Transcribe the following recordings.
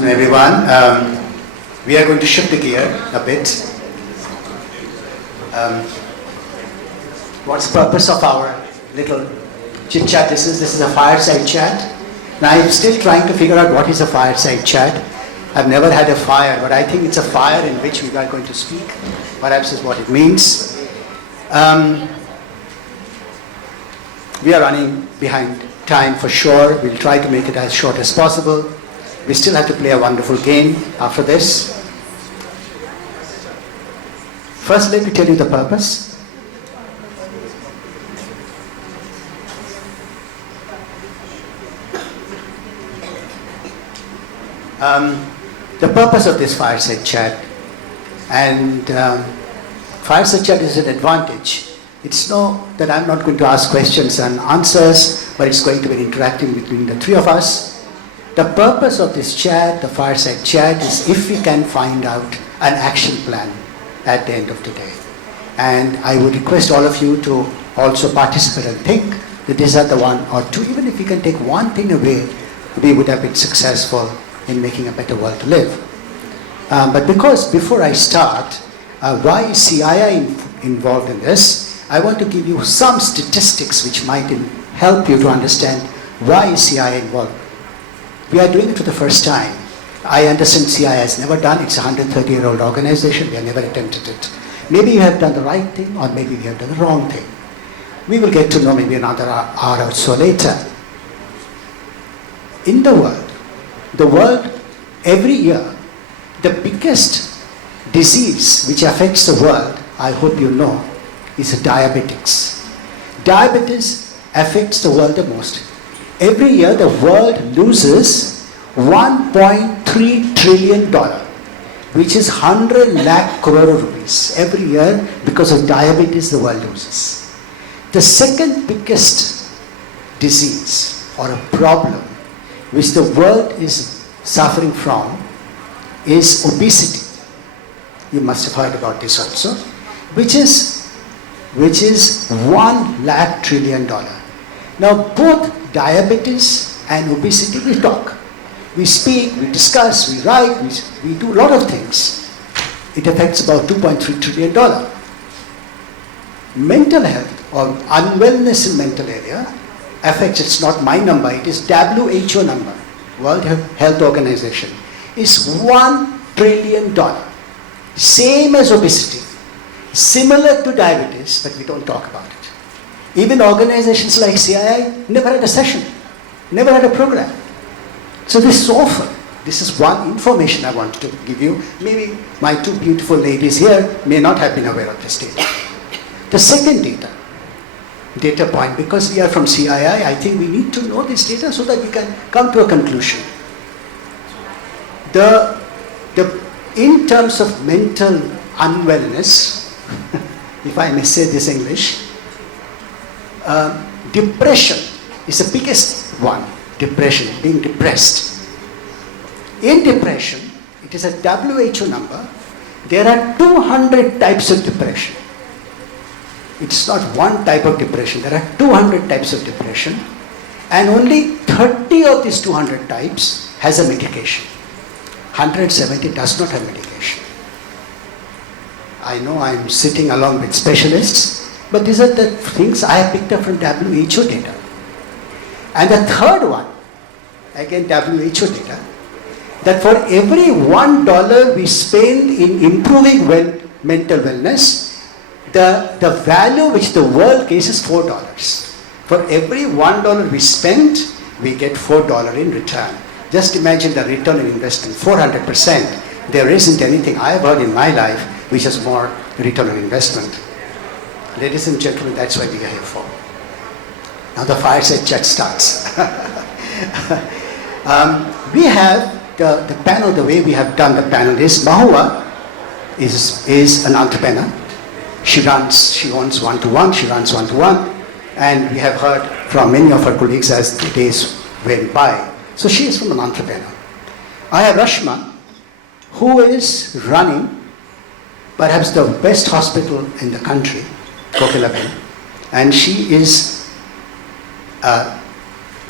afternoon, everyone. We are going to shift the gear a bit. What's the purpose of our little chit-chat? This is a fireside chat. Now, I'm still trying to figure out what is a fireside chat. I've never had a fire, but I think it's a fire in which we are going to speak. Perhaps is what it means. We are running behind time for sure. We'll try to make it as short as possible. We still have to play a wonderful game after this. First, let me tell you the purpose. The purpose of this fireside chat, and fireside chat is an advantage. It's that I'm not going to ask questions and answers, but it's going to be interacting between the three of us. The purpose of this chat, the fireside chat, is if we can find out an action plan at the end of the day. And I would request all of you to also participate and think that these are the one or two. Even if we can take one thing away, we would have been successful in making a better world to live. But before I start, why is CII involved in this? I want to give you some statistics which might help you to understand why is CII involved. We are doing it for the first time. I understand CII has never done. It's a 130-year-old organization. We have never attempted it. Maybe you have done the right thing, or maybe we have done the wrong thing. We will get to know maybe another hour or so later. In the world, every year, the biggest disease which affects the world, I hope you know, is diabetics. Diabetes affects the world the most. Every year the world loses $1.3 trillion, which is 100 lakh crore rupees every year because of diabetes the world loses. The second biggest disease or a problem which the world is suffering from is obesity. You must have heard about this also, which is $1 lakh trillion. Now both diabetes and obesity, we talk. We speak, we discuss, we write, we do a lot of things. It affects about $2.3 trillion. Mental health or unwellness in mental area affects, it's not my number, it is WHO number, World Health Organization, is $1 trillion. Same as obesity, similar to diabetes, but we don't talk about it. Even organizations like CII never had a session, never had a program. So this is awful. This is one information I wanted to give you. Maybe my two beautiful ladies here may not have been aware of this data. The second data point, because we are from CII, I think we need to know this data so that we can come to a conclusion. In terms of mental unwellness, if I may say this English, depression is the biggest one. Depression, being depressed. In depression, it is a WHO number. There are 200 types of depression. It's not one type of depression. There are 200 types of depression, and only 30 of these 200 types has a medication. 170 does not have medication. I know I'm sitting along with specialists, but these are the things I have picked up from WHO data. And the third one, again WHO data, that for every $1 we spend in improving mental wellness, the value which the world gives is $4. For every $1 we spend, we get $4 in return. Just imagine the return on investment, 400%. There isn't anything I have heard in my life which has more return on investment. Ladies and gentlemen, that's what we are here for. Now the fireside chat starts. We have the panel, the way we have done the panel is, Mahua is an entrepreneur. She owns 1to1, she runs 1to1, and we have heard from many of her colleagues as the days went by. So she is from an entrepreneur. I have Rashma, who is running perhaps the best hospital in the country, Kokilaben, and she is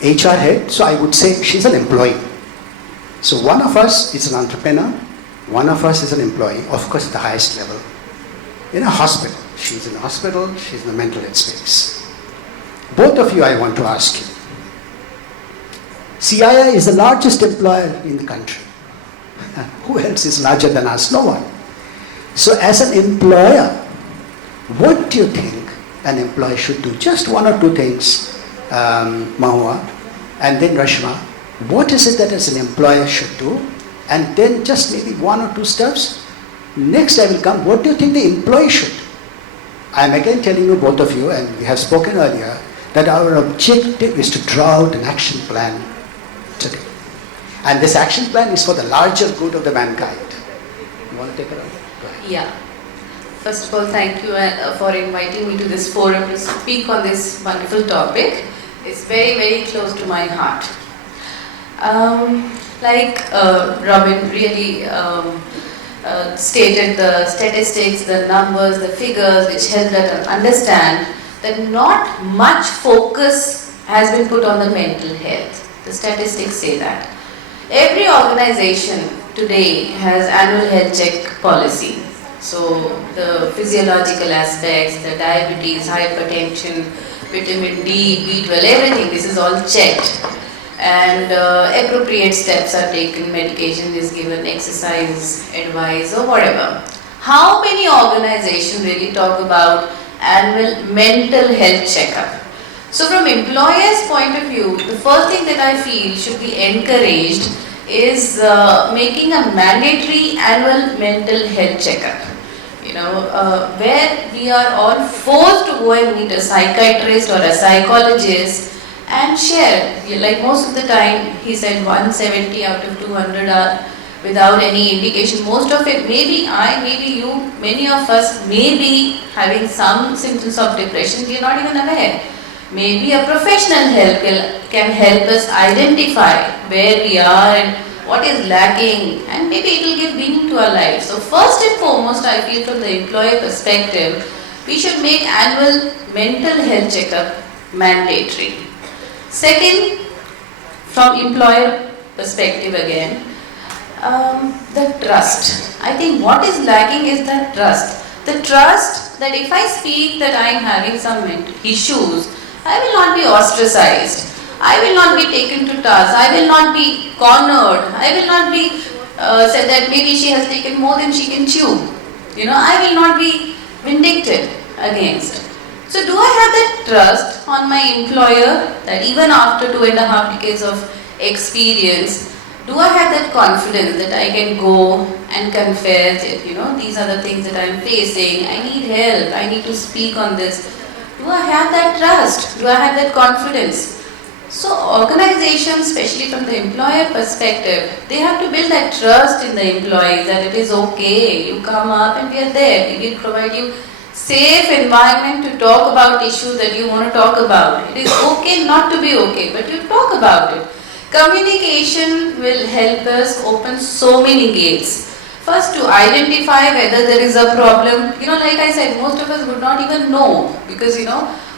HR head, so I would say she's an employee. So one of us is an entrepreneur, one of us is an employee, of course at the highest level, in a hospital. She's in a hospital, she's in the mental health space. Both of you, I want to ask you. CII is the largest employer in the country. Who else is larger than us? No one. So as an employer, what do you think an employee should do? Just one or two things, Mahua, and then Rashma. What is it that as an employer should do? And then just maybe one or two steps. Next I will come, what do you think the employee should do? I am again telling you, both of you, and we have spoken earlier, that our objective is to draw out an action plan today. And this action plan is for the larger good of the mankind. You want to take it on? Go ahead. Yeah. First of all, thank you for inviting me to this forum to speak on this wonderful topic. It's very, very close to my heart. Robin really stated the statistics, the numbers, the figures which help us understand that not much focus has been put on the mental health. The statistics say that. Every organization today has annual health check policy. So the physiological aspects, the diabetes, hypertension, vitamin D, B12, everything, this is all checked. And appropriate steps are taken, medication is given, exercise, advice or whatever. How many organizations really talk about annual mental health checkup? So from employer's point of view, the first thing that I feel should be encouraged is making a mandatory annual mental health checkup. Where we are all forced to go and meet a psychiatrist or a psychologist and share. Like most of the time, he said 170 out of 200 are without any indication. Most of it, maybe I, maybe you, many of us may be having some symptoms of depression, we are not even aware. Maybe a professional help can help us identify where we are and what is lacking, and maybe it will give meaning to our lives. So first and foremost, I feel from the employer perspective, we should make annual mental health checkup mandatory. Second, from employer perspective again, the trust. I think what is lacking is the trust. The trust that if I speak that I am having some mental issues, I will not be ostracized. I will not be taken to task. I will not be cornered. I will not be said that maybe she has taken more than she can chew. I will not be vindicted against. So do I have that trust on my employer that even after 2.5 decades of experience, do I have that confidence that I can go and confess it? These are the things that I am facing. I need help. I need to speak on this. Do I have that trust? Do I have that confidence? So organizations, especially from the employer perspective, they have to build that trust in the employees that it is okay. You come up and we are there. We will provide you safe environment to talk about issues that you want to talk about. It is okay not to be okay, but you talk about it. Communication will help us open so many gates. First, to identify whether there is a problem. Like I said, most of us would not even know because,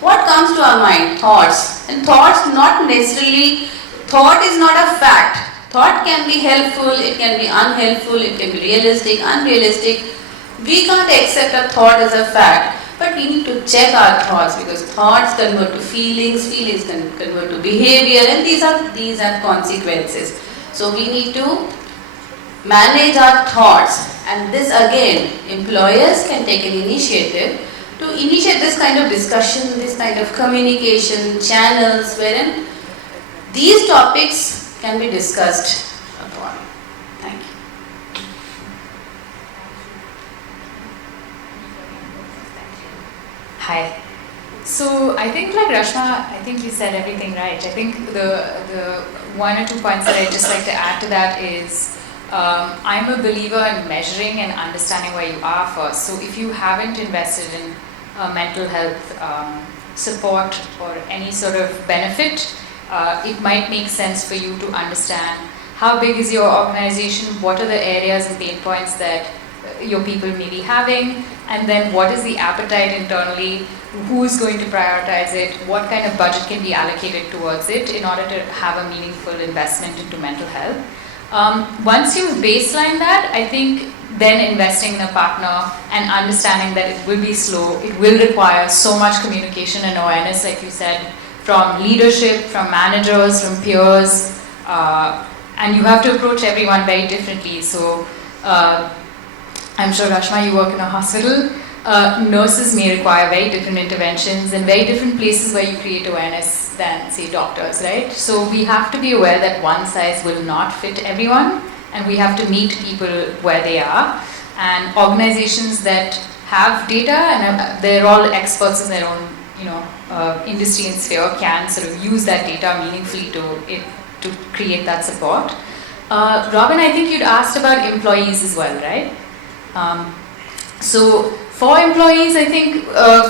what comes to our mind? Thoughts. And thoughts not necessarily, thought is not a fact. Thought can be helpful, it can be unhelpful, it can be realistic, unrealistic. We can't accept a thought as a fact. But we need to check our thoughts because thoughts convert to feelings, feelings can convert to behavior, and these have consequences. So we need to manage our thoughts, and this again, employers can take an initiative to initiate this kind of discussion, this kind of communication channels wherein these topics can be discussed upon. Thank you. Hi. So I think like Rashma, I think you said everything right. I think the one or two points that I'd just like to add to that is I'm a believer in measuring and understanding where you are first. So if you haven't invested in mental health support or any sort of benefit, it might make sense for you to understand how big is your organization, what are the areas and pain points that your people may be having, and then what is the appetite internally, who is going to prioritize it, what kind of budget can be allocated towards it in order to have a meaningful investment into mental health. Once you baseline that, I think then investing in a partner and understanding that it will be slow, it will require so much communication and awareness, like you said, from leadership, from managers, from peers, and you have to approach everyone very differently. So I'm sure, Rashma, you work in a hospital. Nurses may require very different interventions and very different places where you create awareness than, say, doctors, right? So we have to be aware that one size will not fit everyone, and we have to meet people where they are. And organizations that have data, and they're all experts in their own, industry and sphere, can sort of use that data meaningfully to create that support. Robin, I think you'd asked about employees as well, right? So for employees, I think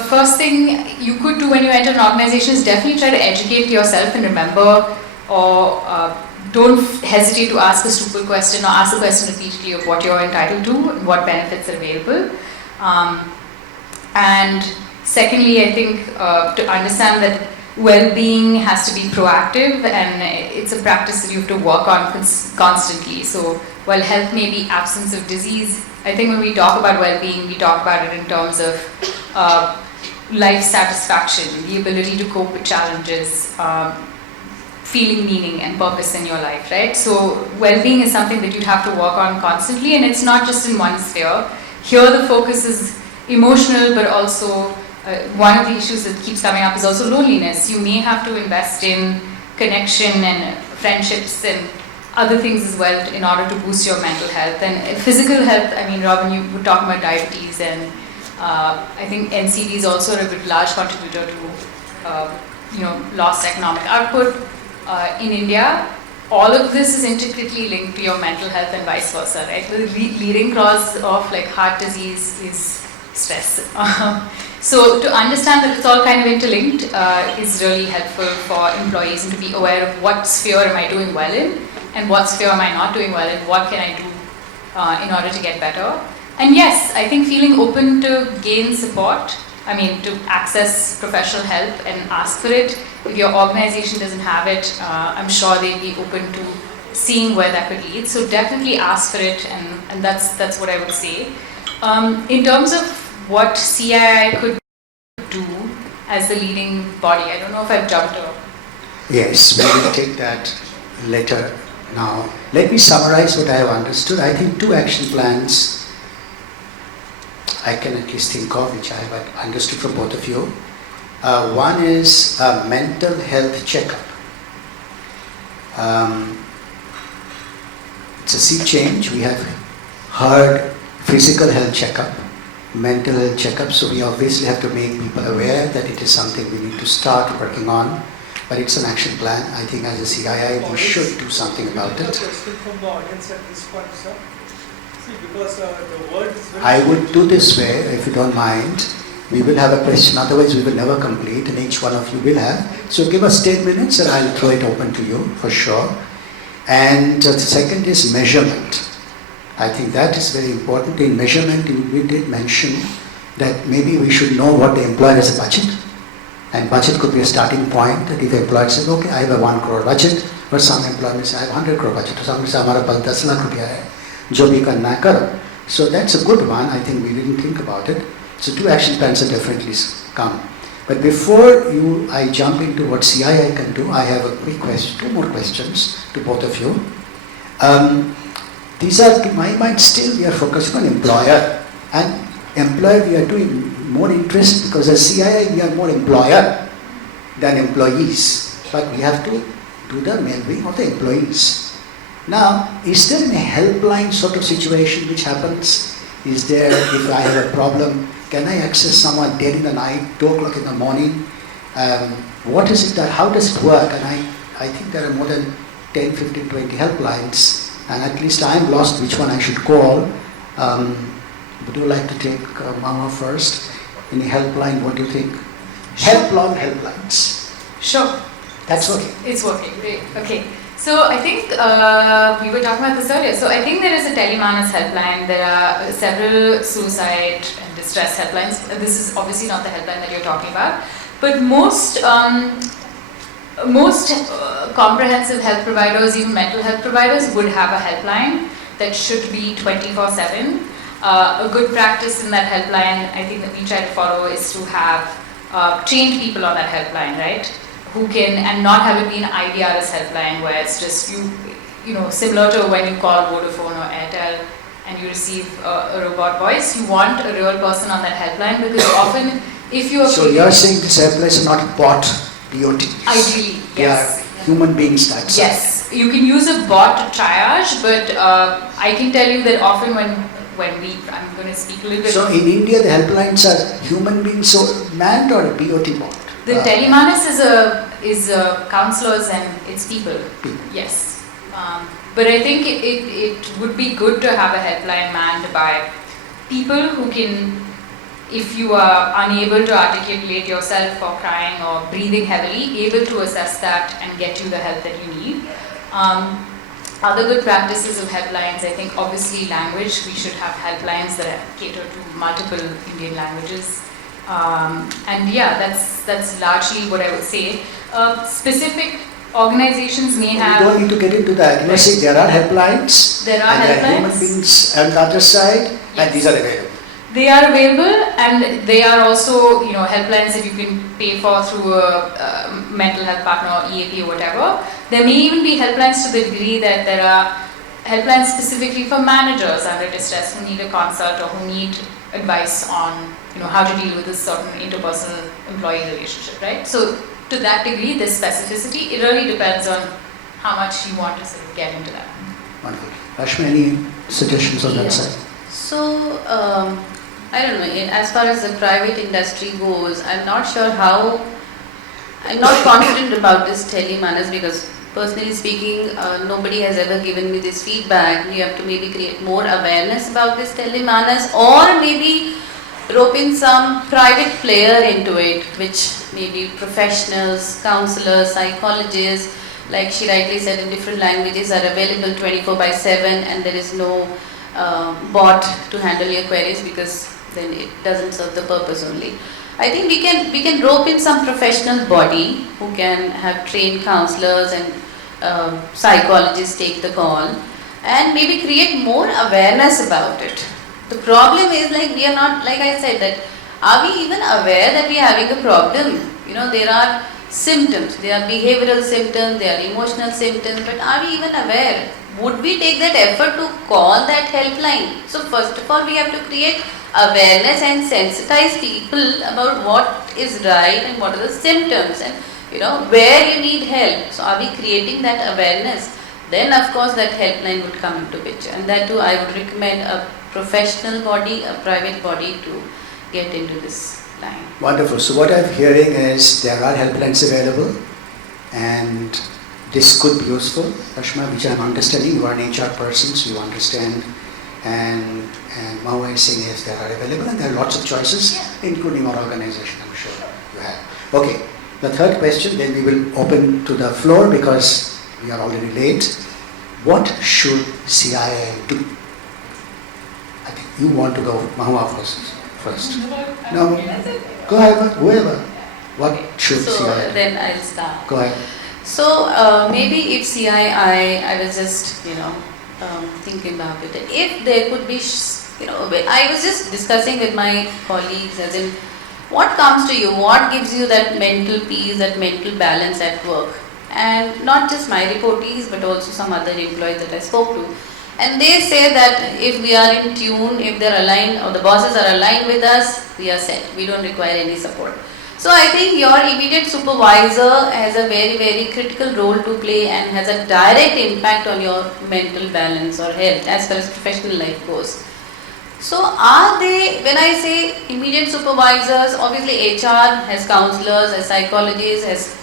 first thing you could do when you enter an organization is definitely try to educate yourself and remember, or don't hesitate to ask a stupid question or ask a question repeatedly of what you're entitled to and what benefits are available. And secondly, I think to understand that well-being has to be proactive, and it's a practice that you have to work on constantly. So while health may be absence of disease, I think when we talk about well-being, we talk about it in terms of life satisfaction, the ability to cope with challenges, feeling meaning and purpose in your life, right? So well-being is something that you'd have to work on constantly, and it's not just in one sphere. Here the focus is emotional, but also one of the issues that keeps coming up is also loneliness. You may have to invest in connection and friendships and other things as well in order to boost your mental health. And physical health, I mean, Robin, you were talking about diabetes, and I think NCD is also a bit large contributor to lost economic output. In India, all of this is intricately linked to your mental health and vice versa, right? The leading cause of like heart disease is stress. So to understand that it's all kind of interlinked is really helpful for employees, and to be aware of what sphere am I doing well in and what sphere am I not doing well in, what can I do in order to get better. And yes, I think feeling open to gain support, to access professional help and ask for it. If your organization doesn't have it, I'm sure they'd be open to seeing where that could lead. So definitely ask for it, and that's what I would say. In terms of what CII could do as the leading body, I don't know if I've jumped over. Yes, we will take that later. Now, let me summarize what I have understood. I think 2 action plans I can at least think of, which I have understood from both of you. One is a mental health checkup. It's a sea change. We have heard physical health checkup, mental health checkup, so we obviously have to make people aware that it is something we need to start working on. But it's an action plan. I think as a CII we should do something about it. Question from the audience at this point, sir. See, because the word is very I would do this way, if you don't mind. We will have a question, otherwise we will never complete, and each one of you will have. So give us 10 minutes and I'll throw it open to you for sure. And the second is measurement. I think that is very important. In measurement, we did mention that maybe we should know what the employer has a budget. And budget could be a starting point, that if the employer says, okay, I have a 1 crore budget, but some employer may say, I have 100 crore budget, or some may say, hamara paas 10 lakh rupiya hai, jo bhi karna hai karo. So that's a good one. I think we didn't think about it. So 2 action plans are definitely come. But before I jump into what CII can do, I have a quick question, 2 more questions to both of you. These are, to my mind, still we are focusing on employer. And employer we are doing more interest, because as CII we are more employer than employees. But we have to do the well-being of the employees. Now, is there a helpline sort of situation which happens? Is there, if I have a problem, can I access someone dead in the night, 2 o'clock in the morning? What is it that, how does it work? And I think there are more than 10, 15, 20 helplines, and at least I'm lost which one I should call. Would you like to take Mahua first? Any helpline, what do you think? Helplines. Sure. That's working. It's working, great. Okay. So I think we were talking about this earlier. So I think there is a telemanas helpline. There are several suicide and distress helplines. This is obviously not the helpline that you're talking about. But most most comprehensive health providers, even mental health providers, would have a helpline that should be 24/7. A good practice in that helpline, I think that we try to follow, is to have trained people on that helpline, right? Who can, and not have it be an IDRS helpline where it's just you know, similar to when you call Vodafone or Airtel and you receive a robot voice. You want a real person on that helpline, because often if you are... So you're saying this helplines are not bot, BOT? Ideally, yes. They are human beings types. Yes, you can use a bot to triage, but I can tell you that often when we, I'm going to speak a little bit... So in India the helplines are human beings, so manned or a BOT bot? The Telemanas is counsellors and it's people. Yes. But I think it would be good to have a helpline manned by people who can, if you are unable to articulate yourself or crying or breathing heavily, able to assess that and get you the help that you need. Other good practices of helplines, I think obviously language, we should have helplines that cater to multiple Indian languages. And yeah, that's largely what I would say. Specific organizations may have... We don't need to get into that. You know, see, there are helplines. There are and helplines. there are human beings on the other side, Yes. and these are available. They are available, and they are also, you know, helplines that you can pay for through a mental health partner or EAP or whatever. There may even be helplines to the degree that there are helplines specifically for managers under distress who need a consult or who need advice on, you know, how to deal with a certain interpersonal employee relationship, right? So to that degree, this specificity, it really depends on how much you want to sort of get into that. Wonderful. Rashma, any suggestions on Yeah. that side? So, I don't know, as far as the private industry goes, I'm not sure how, I'm not confident about this telemanas, because personally speaking, nobody has ever given me this feedback. You have to maybe create more awareness about this telemanas, or maybe rope in some private player into it, which maybe professionals, counselors, psychologists, like she rightly said, in different languages are available 24/7, and there is no bot to handle your queries, because then it doesn't serve the purpose only. I think we can rope in some professional body who can have trained counselors and psychologists take the call, and maybe create more awareness about it. The problem is, like, we are not, like I said, that are we even aware that we are having a problem? You know, there are symptoms, there are behavioral symptoms, there are emotional symptoms, but are we even aware? Would we take that effort to call that helpline? So first of all, we have to create awareness and sensitize people about what is right and what are the symptoms, and, you know, where you need help. So are we creating that awareness? Then of course that helpline would come into picture, and that too I would recommend a professional body, a private body to get into this line. Wonderful. So what I'm hearing is there are helplines available, and this could be useful. Rashma, which I'm understanding, you are an HR person, so you understand. And Mahua is saying yes, they are available, and there are lots of choices, including our organization, I'm sure you have. Okay, the third question, then we will open to the floor because we are already late. What should CII do? I think you want to go, Mahua first. No, go ahead, whoever. What should So CII do? then I'll start. Go ahead. So maybe if CII, I was just, you know, thinking about it. If there could be, you know, I was just discussing with my colleagues, as in, what comes to you, what gives you that mental peace, that mental balance at work? And not just my reportees, but also some other employees that I spoke to. And they say that if we are in tune, if they're aligned, or the bosses are aligned with us, we are set. We don't require any support. So I think your immediate supervisor has a very, very critical role to play and has a direct impact on your mental balance or health as far as professional life goes. So are they, when I say immediate supervisors, obviously HR has counselors, has psychologists, has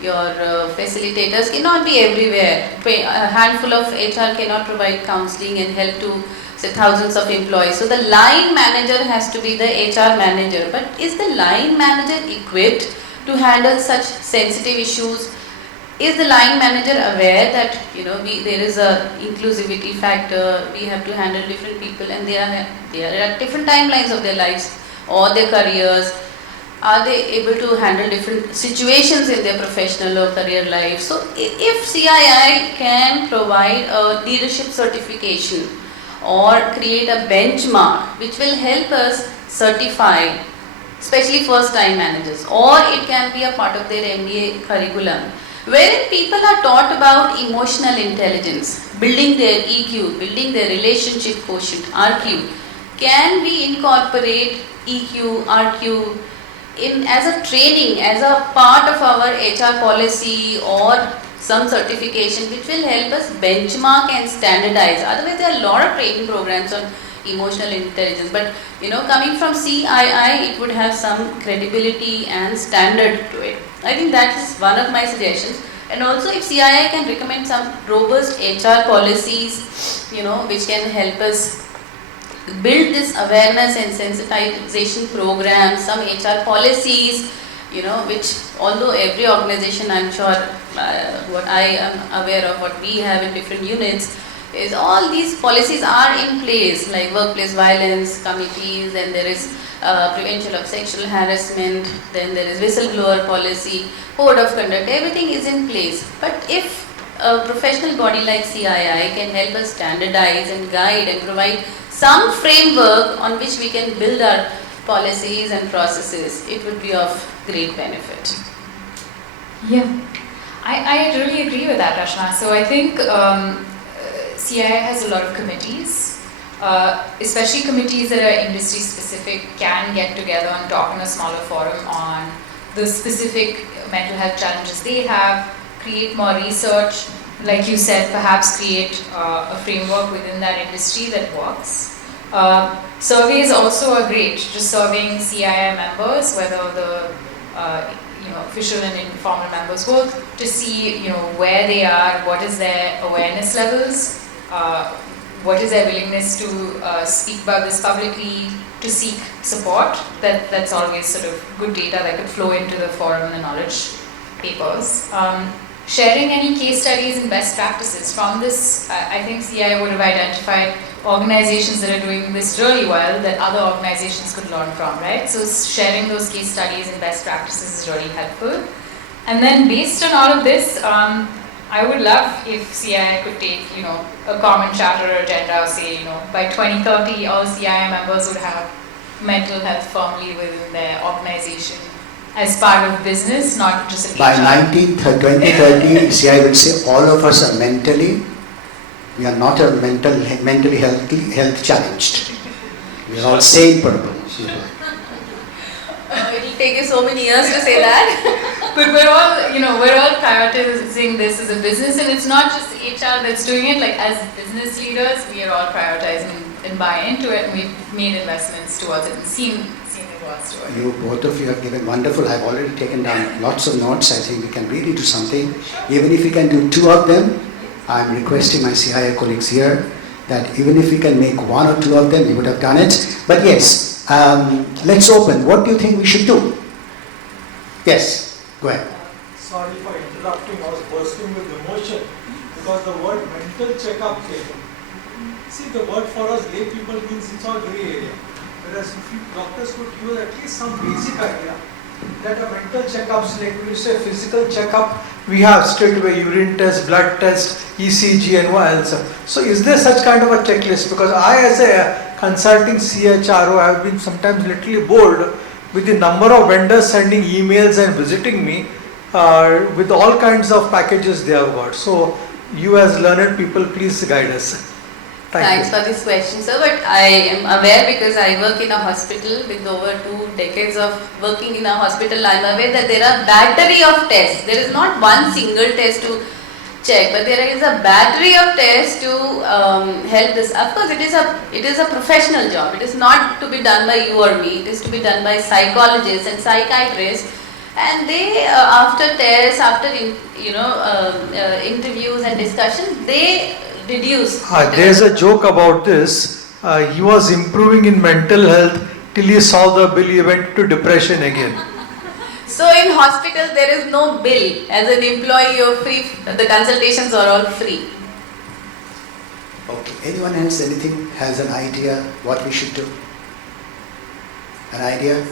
your facilitators, cannot be everywhere. A handful of HR cannot provide counseling and help to say thousands of employees. So the line manager has to be the HR manager. But is the line manager equipped to handle such sensitive issues? Is the line manager aware that, you know, there is a inclusivity factor, we have to handle different people, and they are at different timelines of their lives or their careers? Are they able to handle different situations in their professional or career life? So if CII can provide a leadership certification or create a benchmark which will help us certify, especially first time managers, or it can be a part of their MBA curriculum, wherein people are taught about emotional intelligence, building their EQ, building their relationship quotient, RQ. Can we incorporate EQ, RQ in as a training, as a part of our HR policy or some certification which will help us benchmark and standardize? Otherwise, there are a lot of training programs on emotional intelligence, but coming from CII, it would have some credibility and standard to it. I think that is one of my suggestions. And also, if CII can recommend some robust HR policies, which can help us build this awareness and sensitization programs, some HR policies, which although every organization, I'm sure, what I am aware of, what we have in different units, is all these policies are in place, like workplace violence committees, then there is prevention of sexual harassment, then there is whistleblower policy, code of conduct, everything is in place. But if a professional body like CII can help us standardize and guide and provide some framework on which we can build our policies and processes, it would be of great benefit. Yeah, I really agree with that, Rashma. So I think CII has a lot of committees, especially committees that are industry specific can get together and talk in a smaller forum on the specific mental health challenges they have, create more research, like you said, perhaps create a framework within that industry that works. Surveys also are great, just surveying CII members, whether the official and informal members both, to see where they are, what is their awareness levels, what is their willingness to speak about this publicly, to seek support. That's always sort of good data that could flow into the forum and the knowledge papers. Sharing any case studies and best practices from this, I think CII would have identified organizations that are doing this really well that other organizations could learn from, right? So sharing those case studies and best practices is really helpful. And then based on all of this, I would love if CII could take, a common charter or agenda, say, by 2030, all CII members would have mental health firmly within their organization as part of business, not just a By 2030, CII will say all of us are we are not mentally health challenged. We are all sane people. It will take you so many years to say that. But we're all prioritizing this as a business, and it's not just HR that's doing it. Like as business leaders, we are all prioritizing and buy into it, and we've made investments towards it and seen the works towards it. You, both of you have given wonderful. I've already taken down lots of notes. I think we can really do something. Even if we can do 2 of them, I'm requesting my CII colleagues here that even if we can make 1 or 2 of them, we would have done it. But yes, let's open. What do you think we should do? Yes, go ahead. Sorry for interrupting, I was bursting with emotion because the word mental checkup came. See, the word for us lay people means it's all grey area. Whereas if you doctors could give at least some basic idea that a mental checkups, like when you say physical checkup, we have straight away urine test, blood test, ECG and what else. So is there such kind of a checklist? Because I as a consulting CHRO have been sometimes literally bored with the number of vendors sending emails and visiting me with all kinds of packages they have got. So you as learned people, please guide us. Thanks for this question, sir. But I am aware because I work in a hospital with over 2 decades of working in a hospital. I am aware that there are battery of tests. There is not one single test to check, but there is a battery of tests to help this. Of course, it is a professional job. It is not to be done by you or me. It is to be done by psychologists and psychiatrists. And they, after tests, after interviews and discussions, they reduce. There's a joke about this. He was improving in mental health till he saw the bill, he went to depression again. So in hospital there is no bill. As an employee you're free, the consultations are all free. Okay, anyone else has an idea what we should do? An idea?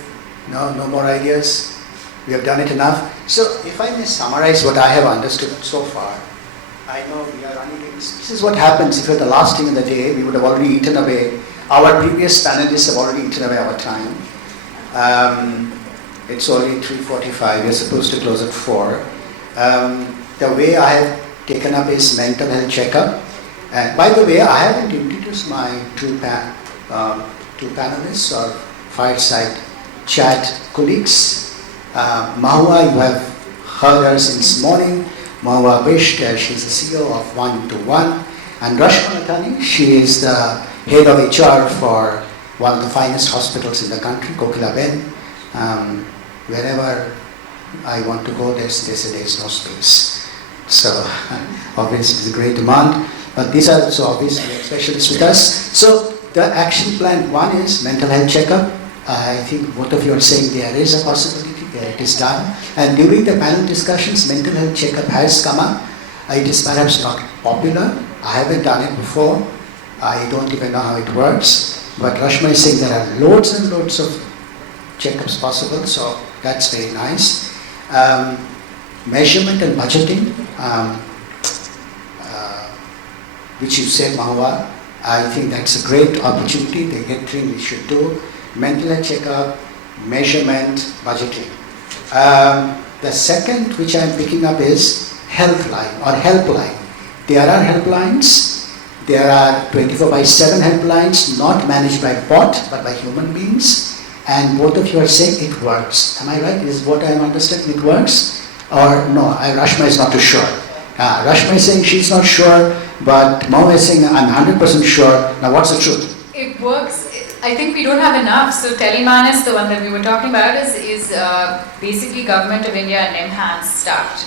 No more ideas? We have done it enough. So if I may summarize what I have understood so far, I know we are running things. This is what happens if you're the last thing in the day, we would have already eaten away. Our previous panelists have already eaten away our time. It's already 3:45, we're supposed to close at 4. The way I have taken up is mental health checkup. And by the way, I haven't introduced my two panelists or Fireside Chat colleagues. Mahua, you have heard her since morning. Mahua Bisht, she's the CEO of 1to1. And Rashma Nathani, she is the head of HR for one of the finest hospitals in the country, Kokilaben. Wherever I want to go, they say there is no space. So obviously it's a great demand. But these are so obviously specialists with us. So the action plan 1 is mental health checkup. I think both of you are saying there is a possibility, it is done. And during the panel discussions, mental health checkup has come up. It is perhaps not popular. I haven't done it before. I don't even know how it works. But Rashma is saying there are loads and loads of checkups possible, so that's very nice. Measurement and budgeting, which you said, Mahua, I think that's a great opportunity. The thing we should do. Mental health checkup, measurement, budgeting. The second which I'm picking up is healthline or helpline. There are helplines. There are 24/7 helplines, not managed by bot, but by human beings. And both of you are saying it works. Am I right? Is what I'm understanding, it works? Or no, Rashma is not too sure. Rashma is saying she's not sure, but Mahua is saying I'm 100% sure. Now what's the truth? It works. I think we don't have enough. So Telemanus, the one that we were talking about, is basically Government of India and MHANS staffed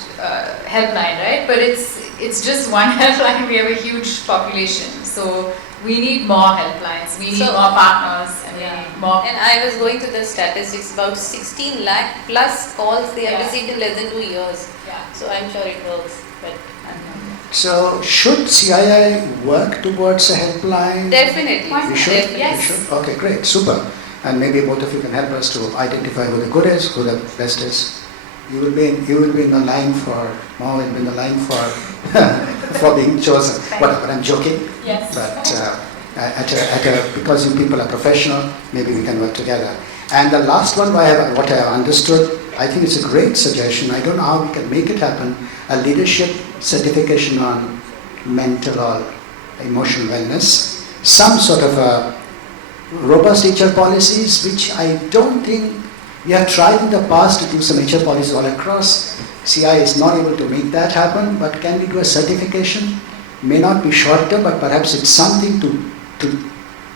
helpline, right? But it's just one helpline. We have a huge population, so we need more helplines. We need more partners, and we need more. And I was going to the statistics, about 16 lakh plus calls they have received in less than 2 years. Yeah. So I'm sure it works. But So should CII work towards a helpline? definitely. We should? Definitely. Yes. We should? Okay, great, super. And maybe both of you can help us to identify who the good is, who the best is. You will be in the line for, Mahua will be in the line for for being chosen. But I'm joking. Yes. But because you people are professional, maybe we can work together. And the last one, what I have understood, I think it's a great suggestion. I don't know how we can make it happen. A leadership certification on mental or emotional wellness. Some sort of a robust HR policies, which I don't think we have tried in the past to do some HR policies all across. CI is not able to make that happen, but can we do a certification? May not be short term, but perhaps it's something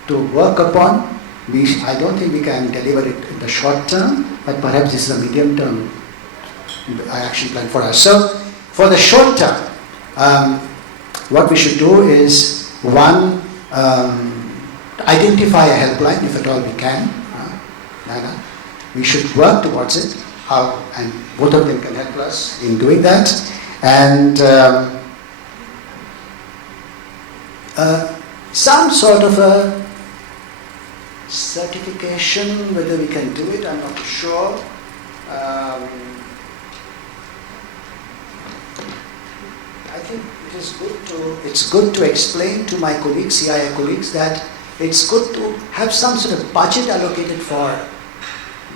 to work upon. I don't think we can deliver it in the short term, but perhaps this is a medium term action plan for us. So, for the short term, what we should do is, one, identify a helpline, if at all we can. We should work towards it, and both of them can help us in doing that. And some sort of a certification, whether we can do it, I'm not sure. I think it's good to explain to my colleagues, CII colleagues, that it's good to have some sort of budget allocated for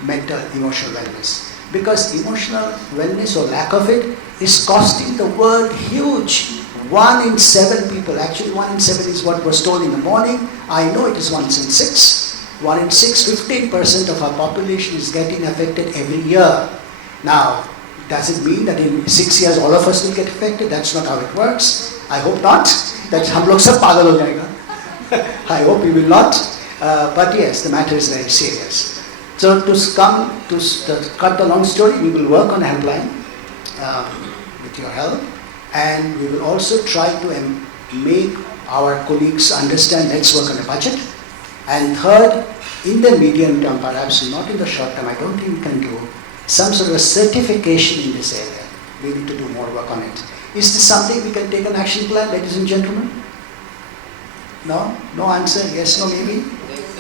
mental, emotional wellness. Because emotional wellness or lack of it is costing the world huge. 1 in 7 people, actually 1 in 7 is what was told in the morning. I know it is 1 in 6. 1 in 6, 15% of our population is getting affected every year. Now, does it mean that in 6 years all of us will get affected? That's not how it works. I hope not. That hum log sab pagal ho jayega. I hope we will not. But yes, the matter is very serious. So to cut the long story, we will work on a helpline with your help, and we will also try to make our colleagues understand, let's work on a budget. And third, in the medium term, perhaps not in the short term, I don't think we can do some sort of a certification in this area. We need to do more work on it. Is this something we can take an action plan, ladies and gentlemen? No? No answer? Yes, no, maybe?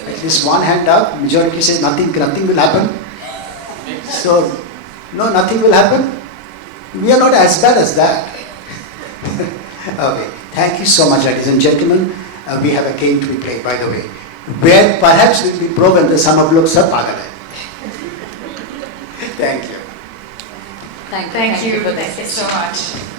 At least one hand up. Majority says nothing will happen. So, no, nothing will happen. We are not as bad as that. Okay, thank you so much, ladies and gentlemen. We have a game to be played, by the way, where perhaps we'll be proven that some of looks सब पागल है. Thank you. Thank you. Thank you for that. so much.